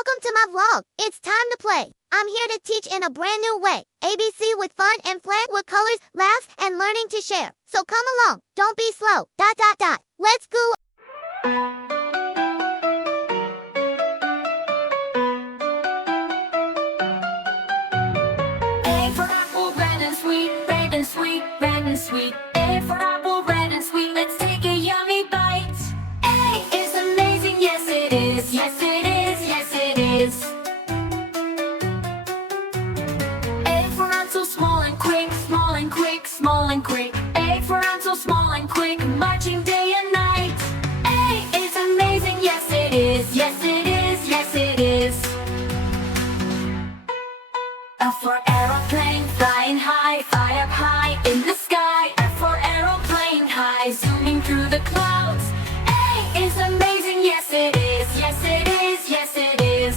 welcome to my vlog. It's time to play. I'm here to teach in a brand new way. ABC with fun and flair with colors, laughs, and learning to share. So come along, don't be slow. ... Let's go. A for apple, red and sweet, red and sweet, red and sweet. A for apple, red and sweet, let's take a yummy bite. A is amazing, yes it is, yes it is, yes it is. A for ant, so small and quick, small and quick, small and quick. A for ant, so small and quick, marching day and night. A is amazing, yes it is, yes it is, yes it is. F for aeroplane, flying high, fly up high in the sky. F for aeroplane, high, zooming through the clouds. A is amazing, yes it is, yes it is, yes it is.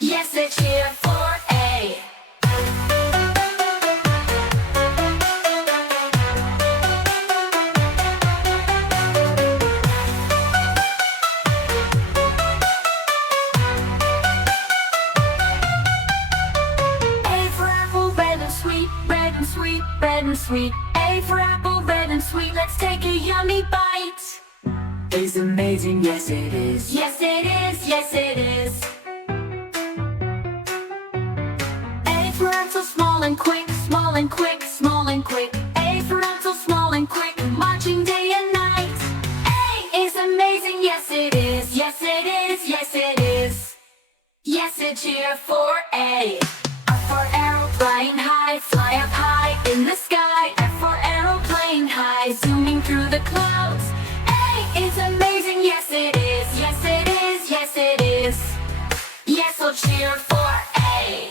Yes, a cheer for A. Red and sweet, red and sweet. A for apple, red and sweet, let's take a yummy bite. A's amazing, yes it is, yes it is, yes it is. A for ant, so small and quick, small and quick, small and quick. A for ant, so small and quick, marching day and night. A is amazing, yes it is, yes it is, yes it is. Yes, a cheer for A. F for arrow, flying high, fly up high in the sky. F for aeroplane, high, zooming through the clouds. A is amazing, yes it is, yes it is, yes it is. Yes, I'll cheer for A.